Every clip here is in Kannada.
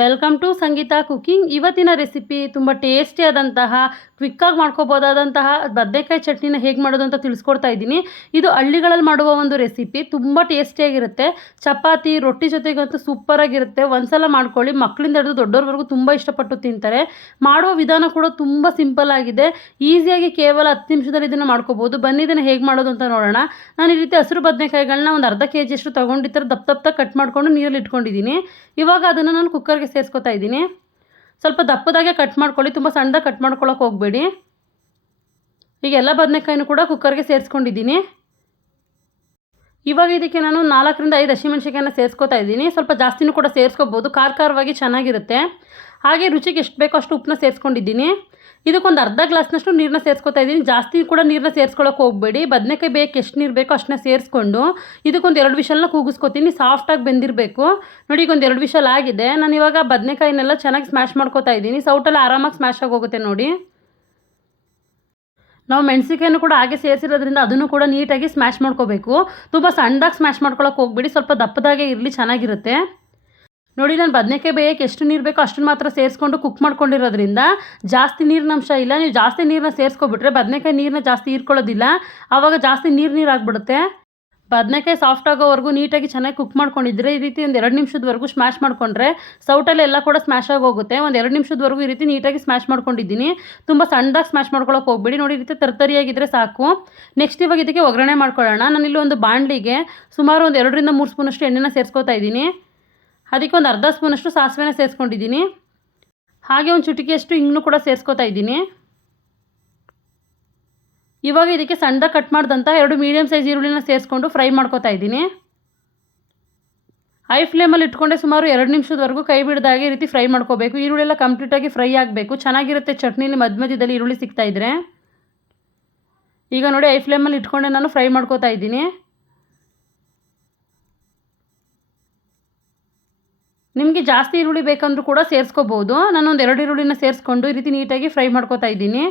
ವೆಲ್ಕಮ್ ಟು ಸಂಗೀತ ಕುಕ್ಕಿಂಗ್ ಇವತ್ತಿನ ರೆಸಿಪಿ ತುಂಬ ಟೇಸ್ಟಿಯಾದಂತಹ ಕ್ವಿಕ್ಕಾಗಿ ಮಾಡ್ಕೋಬೋದಾದಂತಹ ಬದನೆಕಾಯಿ ಚಟ್ನಿನ ಹೇಗೆ ಮಾಡೋದು ಅಂತ ತಿಳಿಸ್ಕೊಡ್ತಾ ಇದ್ದೀನಿ. ಇದು ಹಳ್ಳಿಗಳಲ್ಲಿ ಮಾಡುವ ಒಂದು ರೆಸಿಪಿ. ತುಂಬ ಟೇಸ್ಟಿಯಾಗಿರುತ್ತೆ ಚಪಾತಿ, ರೊಟ್ಟಿ ಜೊತೆಗಂತೂ ಸೂಪರಾಗಿರುತ್ತೆ ಒಂದ್ಸಲ ಮಾಡ್ಕೊಳ್ಳಿ. ಮಕ್ಕಳಿಂದ ಹಿಡಿದು ದೊಡ್ಡವ್ರವರೆಗೂ ತುಂಬ ಇಷ್ಟಪಟ್ಟು ತಿಂತಾರೆ. ಮಾಡುವ ವಿಧಾನ ಕೂಡ ತುಂಬ ಸಿಂಪಲ್ ಆಗಿದೆ. ಈಸಿಯಾಗಿ ಕೇವಲ ಹತ್ತು ನಿಮಿಷದಲ್ಲಿ ಇದನ್ನು ಮಾಡ್ಕೋಬೋದು. ಬನ್ನಿ ಇದನ್ನು ಹೇಗೆ ಮಾಡೋದು ಅಂತ ನೋಡೋಣ. ನಾನು ಈ ರೀತಿ ಹಸಿರು ಬದನೆಕಾಯಿಗಳನ್ನ ಒಂದು ಅರ್ಧ ಕೆ ಜಿಯಷ್ಟು ಈ ದಪ್ಪ ದಪ್ಪ ಕಟ್ ಮಾಡಿಕೊಂಡು ನೀರಲ್ಲಿ ಇಟ್ಕೊಂಡಿದ್ದೀನಿ. ಇವಾಗ ಅದನ್ನು ನಾನು ಕುಕ್ಕರ್ಗೆ ಸೇರಿಸ್ಕೊತಾ ಇದ್ದೀನಿ. ಸ್ವಲ್ಪ ದಪ್ಪದಾಗೆ ಕಟ್ ಮಾಡ್ಕೊಳ್ಳಿ, ತುಂಬ ಸಣ್ಣದಾಗಿ ಕಟ್ ಮಾಡ್ಕೊಳ್ಳೋಕೆ ಹೋಗಬೇಡಿ. ಈಗ ಎಲ್ಲ ಬದನೆಕಾಯಿನೂ ಕೂಡ ಕುಕ್ಕರ್ಗೆ ಸೇರಿಸ್ಕೊಂಡಿದ್ದೀನಿ. ಇವಾಗ ಇದಕ್ಕೆ ನಾನು ನಾಲ್ಕರಿಂದ ಐದು ಹಸಿಮೆಣ್ಸಿಕಾಯನ್ನ ಸೇರಿಸ್ಕೊತಾ ಇದ್ದೀನಿ. ಸ್ವಲ್ಪ ಜಾಸ್ತಿನೂ ಕೂಡ ಸೇರಿಸ್ಕೋಬೋದು. ಖಾರ ಖಾರವಾಗಿ ಚೆನ್ನಾಗಿರುತ್ತೆ. ಹಾಗೆ ರುಚಿಗೆ ಎಷ್ಟು ಬೇಕೋ ಅಷ್ಟು ಉಪ್ಪನ್ನ ಸೇರಿಸ್ಕೊಂಡಿದ್ದೀನಿ. ಇದಕ್ಕೊಂದು ಅರ್ಧ ಗ್ಲಾಸ್ನಷ್ಟು ನೀರನ್ನ ಸೇರಿಸ್ಕೊತಾ ಇದ್ದೀನಿ. ಜಾಸ್ತಿ ಕೂಡ ನೀರನ್ನ ಸೇರಿಸ್ಕೊಳಕ್ಕೆ ಹೋಗಬೇಡಿ. ಬದನೆಕಾಯಿ ಬೇಕು ಎಷ್ಟು ನೀರು ಬೇಕೋ ಅಷ್ಟನ್ನ ಸೇರಿಸ್ಕೊಂಡು ಇದಕ್ಕೊಂದು ಎರಡು ವಿಷಲ್ನ ಕೂಗಿಸ್ಕೊತೀನಿ. ಸಾಫ್ಟಾಗಿ ಬೆಂದಿರಬೇಕು. ನೋಡಿ ಈಗ ಒಂದು ಎರಡು ವಿಷಲ್ ಆಗಿದೆ. ನಾನು ಇವಾಗ ಬದನೆಕಾಯಿನೆಲ್ಲ ಚೆನ್ನಾಗಿ ಸ್ಮ್ಯಾಶ್ ಮಾಡ್ಕೋತಾ ಇದ್ದೀನಿ. ಸೌಟಲ್ಲಿ ಆರಾಮಾಗಿ ಸ್ಮ್ಯಾಶ್ ಆಗೋಗುತ್ತೆ ನೋಡಿ. ನಾವು ಮೆಣಸಿಕಾಯನ್ನು ಕೂಡ ಹಾಗೆ ಸೇರಿಸಿರೋದ್ರಿಂದ ಅದನ್ನು ಕೂಡ ನೀಟಾಗಿ ಸ್ಮ್ಯಾಶ್ ಮಾಡ್ಕೋಬೇಕು. ತುಂಬ ಸಣ್ಣದಾಗಿ ಸ್ಮ್ಯಾಶ್ ಮಾಡ್ಕೊಳಕ್ಕೆ ಹೋಗ್ಬೇಡಿ. ಸ್ವಲ್ಪ ದಪ್ಪದಾಗೆ ಇರಲಿ, ಚೆನ್ನಾಗಿರುತ್ತೆ. ನೋಡಿ, ನಾನು ಬದನೆಕಾಯಿ ಬೇಯಕ್ಕೆ ಎಷ್ಟು ನೀರು ಬೇಕೋ ಅಷ್ಟನ್ನು ಮಾತ್ರ ಸೇರಿಸ್ಕೊಂಡು ಕುಕ್ ಮಾಡ್ಕೊಂಡಿರೋದ್ರಿಂದ ಜಾಸ್ತಿ ನೀರಿನ ಅಂಶ ಇಲ್ಲ. ನೀವು ಜಾಸ್ತಿ ನೀರನ್ನ ಸೇರಿಸ್ಕೊಬಿಟ್ರೆ ಬದನೆಕಾಯಿ ನೀರನ್ನ ಜಾಸ್ತಿ ಹೀರ್ಕೊಳ್ಳೋದಿಲ್ಲ. ಆವಾಗ ಜಾಸ್ತಿ ನೀರು ನೀರು ಆಗಿಬಿಡುತ್ತೆ. ಬದನೆಕಾಯಿ ಸಾಫ್ಟ್ ಆಗೋವರೆಗೂ ನೀಟಾಗಿ ಚೆನ್ನಾಗಿ ಕುಕ್ ಮಾಡ್ಕೊಂಡಿದ್ರೆ ಈ ರೀತಿ ಒಂದು ಎರಡು ನಿಮಿಷದವರೆಗೂ ಸ್ಮ್ಯಾಶ್ ಮಾಡಿಕೊಂಡ್ರೆ ಸೌಟಲ್ಲಿ ಎಲ್ಲ ಕೂಡ ಸ್ಮ್ಯಾಶ್ ಆಗೋಗುತ್ತೆ. ಒಂದು ಎರಡು ನಿಮಿಷದವರೆಗೂ ಈ ರೀತಿ ನೀಟಾಗಿ ಸ್ಮ್ಯಾಶ್ ಮಾಡ್ಕೊಂಡಿದ್ದೀನಿ. ತುಂಬ ಸಣ್ಣದಾಗಿ ಸ್ಮ್ಯಾಶ್ ಮಾಡ್ಕೊಳ್ಳೋಕೆ ಹೋಗ್ಬೇಡಿ. ನೋಡಿ, ಈ ರೀತಿ ತರ್ತರಿಯಾಗಿದ್ದರೆ ಸಾಕು. ನೆಕ್ಸ್ಟ್ ಇವಾಗ ಇದಕ್ಕೆ ಒಗ್ಗರಣೆ ಮಾಡ್ಕೊಳ್ಳೋಣ. ನಾನಿಲ್ಲಿ ಒಂದು ಬಾಣಲಿಗೆ ಸುಮಾರು ಒಂದು ಎರಡರಿಂದ ಮೂರು ಸ್ಪೂನಷ್ಟು ಎಣ್ಣೆನ ಸೇರಿಸ್ಕೊತಾ ಇದ್ದೀನಿ. ಅದಕ್ಕೆ ಒಂದು ಅರ್ಧ ಸ್ಪೂನಷ್ಟು ಸಾಸಿವೆನ ಸೇರಿಸ್ಕೊಂಡಿದ್ದೀನಿ. ಹಾಗೆ ಒಂದು ಚುಟಿಕೆಯಷ್ಟು ಹಿಂಗು ಕೂಡ ಸೇರಿಸ್ಕೊತಾ ಇದ್ದೀನಿ. ಇವಾಗ ಇದಕ್ಕೆ ಸಣ್ಣದ ಕಟ್ ಮಾಡಿದಂಥ ಎರಡು ಮೀಡಿಯಮ್ ಸೈಜ್ ಈರುಳ್ಳಿನ ಸೇರಿಸ್ಕೊಂಡು ಫ್ರೈ ಮಾಡ್ಕೊತಾ ಇದ್ದೀನಿ. ಹೈ ಫ್ಲೇಮಲ್ಲಿ ಇಟ್ಕೊಂಡೆ ಸುಮಾರು ಎರಡು ನಿಮಿಷದವರೆಗೂ ಕೈ ಬಿಡ್ದಾಗೆ ಈ ರೀತಿ ಫ್ರೈ ಮಾಡ್ಕೋಬೇಕು. ಈರುಳ್ಳಿ ಎಲ್ಲ ಕಂಪ್ಲೀಟಾಗಿ ಫ್ರೈ ಆಗಬೇಕು. ಚೆನ್ನಾಗಿರುತ್ತೆ ಚಟ್ನಿಲಿ ಮಧ್ಯ ಮಧ್ಯದಲ್ಲಿ ಈರುಳ್ಳಿ ಸಿಗ್ತಾ ಈಗ ನೋಡಿ ಐ ಫ್ಲೇಮಲ್ಲಿ ಇಟ್ಕೊಂಡೆ ನಾನು ಫ್ರೈ ಮಾಡ್ಕೋತಾ ಇದ್ದೀನಿ. ನಿಮಗೆ ಜಾಸ್ತಿ ಈರುಳ್ಳಿ ಬೇಕಂದ್ರೂ ಕೂಡ ಸೇರಿಸ್ಕೋಬೋದು. ನಾನೊಂದು ಎರಡು ಈರುಳ್ಳಿನ ಸೇರಿಸ್ಕೊಂಡು ಈ ರೀತಿ ನೀಟಾಗಿ ಫ್ರೈ ಮಾಡ್ಕೋತಾ ಇದ್ದೀನಿ.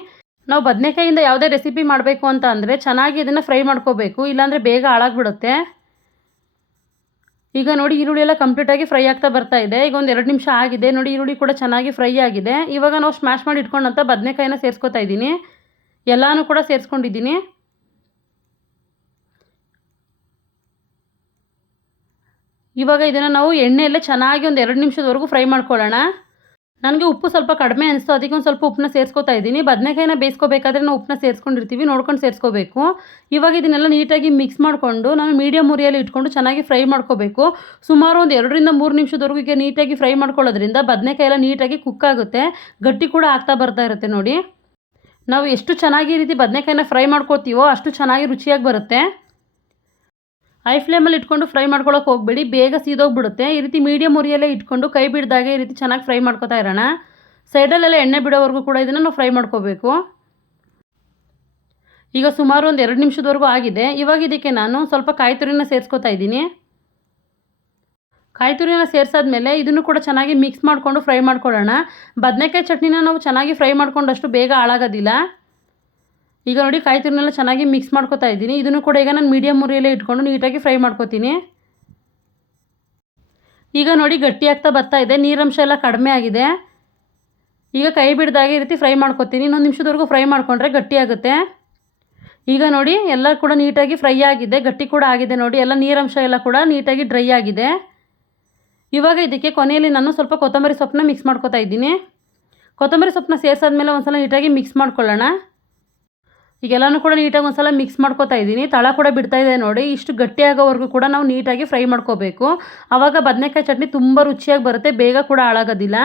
ನಾವು ಬದನೆಕಾಯಿಂದ ಯಾವುದೇ ರೆಸಿಪಿ ಮಾಡಬೇಕು ಅಂತ ಅಂದರೆ ಚೆನ್ನಾಗಿ ಇದನ್ನು ಫ್ರೈ ಮಾಡ್ಕೋಬೇಕು. ಇಲ್ಲಾಂದರೆ ಬೇಗ ಹಾಳಾಗ್ಬಿಡುತ್ತೆ. ಈಗ ನೋಡಿ ಈರುಳ್ಳಿ ಎಲ್ಲ ಕಂಪ್ಲೀಟಾಗಿ ಫ್ರೈ ಆಗ್ತಾ ಬರ್ತಾ ಇದೆ. ಈಗ ಒಂದು ಎರಡು ನಿಮಿಷ ಆಗಿದೆ. ನೋಡಿ ಈರುಳ್ಳಿ ಕೂಡ ಚೆನ್ನಾಗಿ ಫ್ರೈ ಆಗಿದೆ. ಇವಾಗ ನಾವು ಸ್ಮ್ಯಾಶ್ ಮಾಡಿ ಇಟ್ಕೊಂಡಂಥ ಬದನೆಕಾಯಿನ ಸೇರಿಸ್ಕೊತಾ ಇದ್ದೀನಿ. ಎಲ್ಲನೂ ಕೂಡ ಸೇರಿಸ್ಕೊಂಡಿದ್ದೀನಿ. ಇವಾಗ ಇದನ್ನು ನಾವು ಎಣ್ಣೆಯಲ್ಲೇ ಚೆನ್ನಾಗಿ ಒಂದು ಎರಡು ನಿಮಿಷದವರೆಗೂ ಫ್ರೈ ಮಾಡ್ಕೊಳ್ಳೋಣ. ನನಗೆ ಉಪ್ಪು ಸ್ವಲ್ಪ ಕಡಿಮೆ ಅನಿಸ್ತು, ಅದಕ್ಕೆ ಒಂದು ಸ್ವಲ್ಪ ಉಪ್ಪನ್ನ ಸೇರಿಸ್ಕೊತಾ ಇದ್ದೀನಿ. ಬದನೆಕಾಯಿನ ಬೇಯಿಸ್ಕೋಬೇಕಾದ್ರೆ ನಾವು ಉಪ್ಪನ್ನ ಸೇರಿಸ್ಕೊಂಡಿರ್ತೀವಿ, ನೋಡ್ಕೊಂಡು ಸೇರಿಸ್ಕೋಬೇಕು. ಇವಾಗ ಇದನ್ನೆಲ್ಲ ನೀಟಾಗಿ ಮಿಕ್ಸ್ ಮಾಡಿಕೊಂಡು ನಾನು ಮೀಡಿಯಮ್ ಉರಿಯಲ್ಲಿ ಇಟ್ಕೊಂಡು ಚೆನ್ನಾಗಿ ಫ್ರೈ ಮಾಡ್ಕೋಬೇಕು. ಸುಮಾರು ಒಂದು ಎರಡರಿಂದ ಮೂರು ನಿಮಿಷದವರೆಗೂ ಈಗ ನೀಟಾಗಿ ಫ್ರೈ ಮಾಡ್ಕೊಳ್ಳೋದ್ರಿಂದ ಬದನೆಕಾಯಿ ಎಲ್ಲ ನೀಟಾಗಿ ಕುಕ್ ಆಗುತ್ತೆ. ಗಟ್ಟಿ ಕೂಡ ಆಗ್ತಾ ಬರ್ತಾ ಇರುತ್ತೆ ನೋಡಿ. ನಾವು ಎಷ್ಟು ಚೆನ್ನಾಗಿ ಈ ರೀತಿ ಬದನೆಕಾಯಿನ ಫ್ರೈ ಮಾಡ್ಕೋತೀವೋ ಅಷ್ಟು ಚೆನ್ನಾಗಿ ರುಚಿಯಾಗಿ ಬರುತ್ತೆ. ಹೈ ಫ್ಲೇಮಲ್ಲಿ ಇಟ್ಕೊಂಡು ಫ್ರೈ ಮಾಡ್ಕೊಳ್ಳೋಕೆ ಹೋಗ್ಬೇಡಿ, ಬೇಗ ಸೀದೋಗ್ಬಿಡುತ್ತೆ. ಈ ರೀತಿ ಮೀಡಿಯಮ್ ಉರಿಯಲ್ಲೇ ಇಟ್ಕೊಂಡು ಕೈ ಬಿಡ್ದಾಗೆ ಈ ರೀತಿ ಚೆನ್ನಾಗಿ ಫ್ರೈ ಮಾಡ್ಕೊತಾ ಇರೋಣ. ಸೈಡಲ್ಲೆಲ್ಲ ಎಣ್ಣೆ ಬಿಡೋವರೆಗೂ ಕೂಡ ಇದನ್ನು ನಾವು ಫ್ರೈ ಮಾಡ್ಕೋಬೇಕು. ಈಗ ಸುಮಾರು ಒಂದು ಎರಡು ನಿಮಿಷದವರೆಗೂ ಆಗಿದೆ. ಇವಾಗ ಇದಕ್ಕೆ ನಾನು ಸ್ವಲ್ಪ ಕಾಯಿ ತುರಿನ ಸೇರಿಸ್ಕೊತಾ ಇದ್ದೀನಿ. ಕಾಯಿ ತುರಿನ ಸೇರಿಸಾದ್ಮೇಲೆ ಇದನ್ನು ಕೂಡ ಚೆನ್ನಾಗಿ ಮಿಕ್ಸ್ ಮಾಡಿಕೊಂಡು ಫ್ರೈ ಮಾಡ್ಕೊಳ್ಳೋಣ. ಬದನೆಕಾಯಿ ಚಟ್ನಿನ ನಾವು ಚೆನ್ನಾಗಿ ಫ್ರೈ ಮಾಡ್ಕೊಂಡಷ್ಟು ಬೇಗ ಹಾಳಾಗೋದಿಲ್ಲ. ಈಗ ನೋಡಿ ಕಾಯಿ ತುರಿನೆಲ್ಲ ಚೆನ್ನಾಗಿ ಮಿಕ್ಸ್ ಮಾಡ್ಕೊತಾ ಇದ್ದೀನಿ. ಇದನ್ನು ಕೂಡ ಈಗ ನಾನು ಮೀಡಿಯಮ್ ಉರಿಯಲ್ಲೇ ಇಟ್ಕೊಂಡು ನೀಟಾಗಿ ಫ್ರೈ ಮಾಡ್ಕೊತೀನಿ. ಈಗ ನೋಡಿ ಗಟ್ಟಿ ಆಗ್ತಾ ಬರ್ತಾ ಇದೆ. ನೀರಂಶ ಎಲ್ಲ ಕಡಿಮೆ ಆಗಿದೆ. ಈಗ ಕೈ ಬಿಡ್ದಾಗೆ ಈ ರೀತಿ ಫ್ರೈ ಮಾಡ್ಕೊತೀನಿ. ಇನ್ನೊಂದು ನಿಮಿಷದವರೆಗೂ ಫ್ರೈ ಮಾಡಿಕೊಂಡ್ರೆ ಗಟ್ಟಿ ಆಗುತ್ತೆ. ಈಗ ನೋಡಿ ಎಲ್ಲ ಕೂಡ ನೀಟಾಗಿ ಫ್ರೈ ಆಗಿದೆ. ಗಟ್ಟಿ ಕೂಡ ಆಗಿದೆ ನೋಡಿ. ಎಲ್ಲ ನೀರಂಶ ಎಲ್ಲ ಕೂಡ ನೀಟಾಗಿ ಡ್ರೈ ಆಗಿದೆ. ಇವಾಗ ಇದಕ್ಕೆ ಕೊನೆಯಲ್ಲಿ ನಾನು ಸ್ವಲ್ಪ ಕೊತ್ತಂಬರಿ ಸೊಪ್ಪನ್ನ ಮಿಕ್ಸ್ ಮಾಡ್ಕೊತಾ ಇದ್ದೀನಿ. ಕೊತ್ತಂಬರಿ ಸೊಪ್ಪನ್ನ ಸೇರಿಸಾದ್ಮೇಲೆ ಒಂದು ಸಲ ನೀಟಾಗಿ ಮಿಕ್ಸ್ ಮಾಡ್ಕೊಳ್ಳೋಣ. ಈಗೆಲ್ಲನೂ ಕೂಡ ನೀಟಾಗಿ ಒಂದು ಸಲ ಮಿಕ್ಸ್ ಮಾಡ್ಕೋತಾ ಇದ್ದೀನಿ. ತಳ ಕೂಡ ಬಿಡ್ತಾ ಇದೆ ನೋಡಿ. ಇಷ್ಟು ಗಟ್ಟಿಯಾಗೋವರೆಗೂ ಕೂಡ ನಾವು ನೀಟಾಗಿ ಫ್ರೈ ಮಾಡ್ಕೋಬೇಕು. ಆವಾಗ ಬದನೆಕಾಯಿ ಚಟ್ನಿ ತುಂಬ ರುಚಿಯಾಗಿ ಬರುತ್ತೆ. ಬೇಗ ಕೂಡ ಹಾಳಾಗೋದಿಲ್ಲ.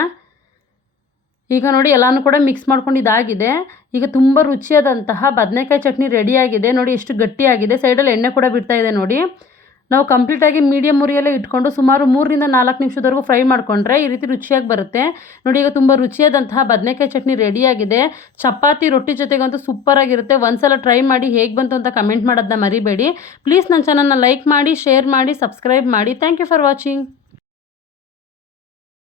ಈಗ ನೋಡಿ, ಎಲ್ಲನೂ ಕೂಡ ಮಿಕ್ಸ್ ಮಾಡ್ಕೊಂಡು ಇದಾಗಿದೆ. ಈಗ ತುಂಬ ರುಚಿಯಾದಂತಹ ಬದನೆಕಾಯಿ ಚಟ್ನಿ ರೆಡಿಯಾಗಿದೆ ನೋಡಿ, ಎಷ್ಟು ಗಟ್ಟಿಯಾಗಿದೆ. ಸೈಡಲ್ಲಿ ಎಣ್ಣೆ ಕೂಡ ಬಿಡ್ತಾ ಇದೆ ನೋಡಿ. ನಾವು ಕಂಪ್ಲೀಟಾಗಿ ಮೀಡಿಯಮ್ ಉರಿಯಲ್ಲೇ ಇಟ್ಕೊಂಡು ಸುಮಾರು ಮೂರರಿಂದ ನಾಲ್ಕು ನಿಮಿಷದವರೆಗೂ ಫ್ರೈ ಮಾಡಿಕೊಂಡ್ರೆ ಈ ರೀತಿ ರುಚಿಯಾಗಿ ಬರುತ್ತೆ. ನೋಡಿ, ಈಗ ತುಂಬ ರುಚಿಯಾದಂತಹ ಬದನೆಕಾಯಿ ಚಟ್ನಿ ರೆಡಿಯಾಗಿದೆ ಚಪಾತಿ, ರೊಟ್ಟಿ ಜೊತೆಗಂತೂ ಸೂಪರಾಗಿರುತ್ತೆ ಒಂದ್ಸಲ ಟ್ರೈ ಮಾಡಿ ಹೇಗೆ ಬಂತು ಅಂತ ಕಮೆಂಟ್ ಮಾಡೋದನ್ನ ಮರಿಬೇಡಿ. ಪ್ಲೀಸ್ ನನ್ನ ಚಾನಲ್ನ ಲೈಕ್ ಮಾಡಿ ಶೇರ್ ಮಾಡಿ ಸಬ್ಸ್ಕ್ರೈಬ್ ಮಾಡಿ. Thank you for watching